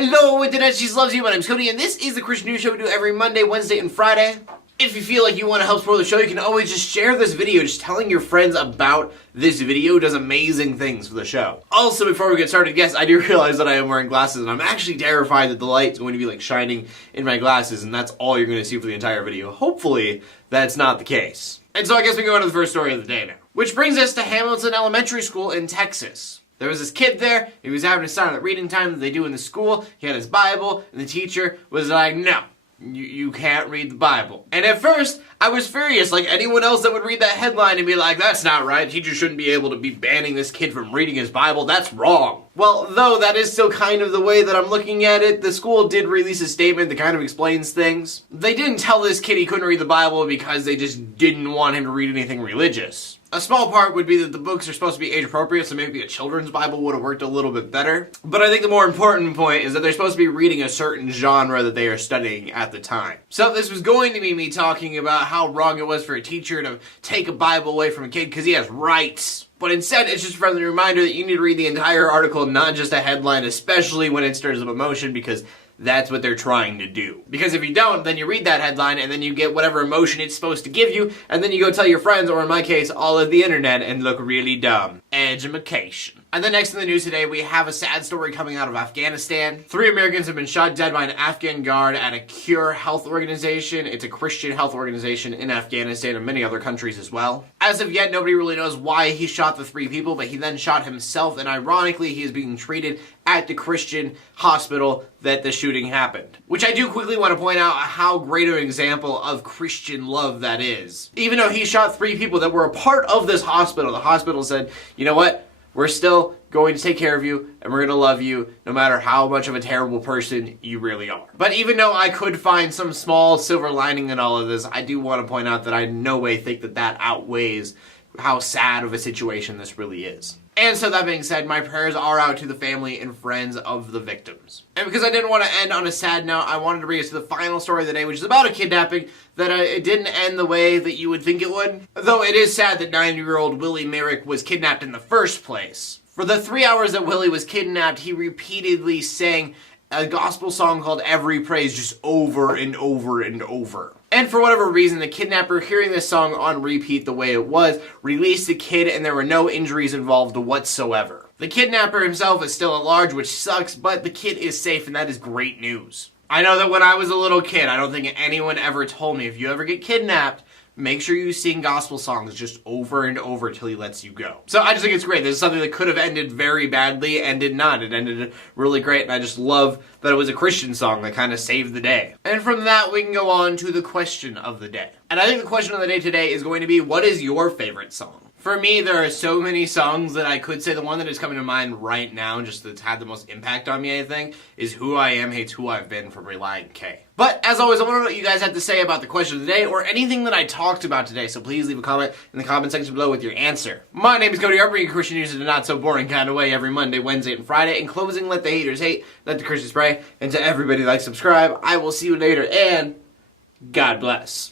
Hello, Internet, she loves you. My name's Cody, and this is the Christian News Show we do every Monday, Wednesday, and Friday. If you feel like you want to help support the show, you can always just share this video. Just telling your friends about this video does amazing things for the show. Also, before we get started, yes, I do realize that I am wearing glasses, and I'm actually terrified that the light's going to be like shining in my glasses, and that's all you're going to see for the entire video. Hopefully, that's not the case. And so I guess we go on to the first story of the day now. Which brings us to Hamilton Elementary School in Texas. There was this kid there, he was having a silent reading time that they do in the school, he had his Bible, and the teacher was like, no. You can't read the Bible. And at first, I was furious, like anyone else that would read that headline and be like, that's not right, teachers shouldn't be able to be banning this kid from reading his Bible, that's wrong. Well, though that is still kind of the way that I'm looking at it, the school did release a statement that kind of explains things. They didn't tell this kid he couldn't read the Bible because they just didn't want him to read anything religious. A small part would be that the books are supposed to be age appropriate, so maybe a children's Bible would have worked a little bit better. But I think the more important point is that they're supposed to be reading a certain genre that they are studying at the time. So this was going to be me talking about how wrong it was for a teacher to take a Bible away from a kid because he has rights. But instead, it's just a friendly reminder that you need to read the entire article, not just a headline, especially when it stirs up emotion, because that's what they're trying to do. Because if you don't, then you read that headline and then you get whatever emotion it's supposed to give you, and then you go tell your friends, or in my case, all of the internet, and look really dumb. Edumacation. And then next in the news today, we have a sad story coming out of Afghanistan. 3 Americans have been shot dead by an Afghan guard at a Cure health organization. It's a Christian health organization in Afghanistan and many other countries as well. As of yet, nobody really knows why he shot the 3 people, but he then shot himself, and ironically, he is being treated at the Christian hospital that the shooting happened. Which I do quickly want to point out how great an example of Christian love that is. Even though he shot 3 people that were a part of this hospital, the hospital said, you know what? We're still going to take care of you, and we're going to love you, no matter how much of a terrible person you really are. But even though I could find some small silver lining in all of this, I do want to point out that I in no way think that that outweighs how sad of a situation this really is. And so that being said, my prayers are out to the family and friends of the victims. And because I didn't want to end on a sad note, I wanted to bring us to the final story of the day, which is about a kidnapping that it didn't end the way that you would think it would. Though it is sad that 9-year-old Willie Merrick was kidnapped in the first place. For the 3 hours that Willie was kidnapped, he repeatedly sang a gospel song called Every Praise just over and over and over. And for whatever reason, the kidnapper, hearing this song on repeat the way it was, released the kid and there were no injuries involved whatsoever. The kidnapper himself is still at large, which sucks, but the kid is safe, and that is great news. I know that when I was a little kid, I don't think anyone ever told me, if you ever get kidnapped, make sure you sing gospel songs just over and over till he lets you go. So I just think it's great. This is something that could have ended very badly and did not. It ended really great, and I just love that it was a Christian song that kind of saved the day. And from that, we can go on to the question of the day. And I think the question of the day today is going to be, what is your favorite song? For me, there are so many songs that I could say the one that is coming to mind right now, just that's had the most impact on me, I think, is Who I Am Hates Who I've Been from Relient K. But, as always, I want to know what you guys have to say about the question of the day, or anything that I talked about today, so please leave a comment in the comment section below with your answer. My name is Cody, I bring Christian news in a not-so-boring kind of way every Monday, Wednesday, and Friday. In closing, let the haters hate, let the Christians pray, and to everybody like, subscribe. I will see you later, and God bless.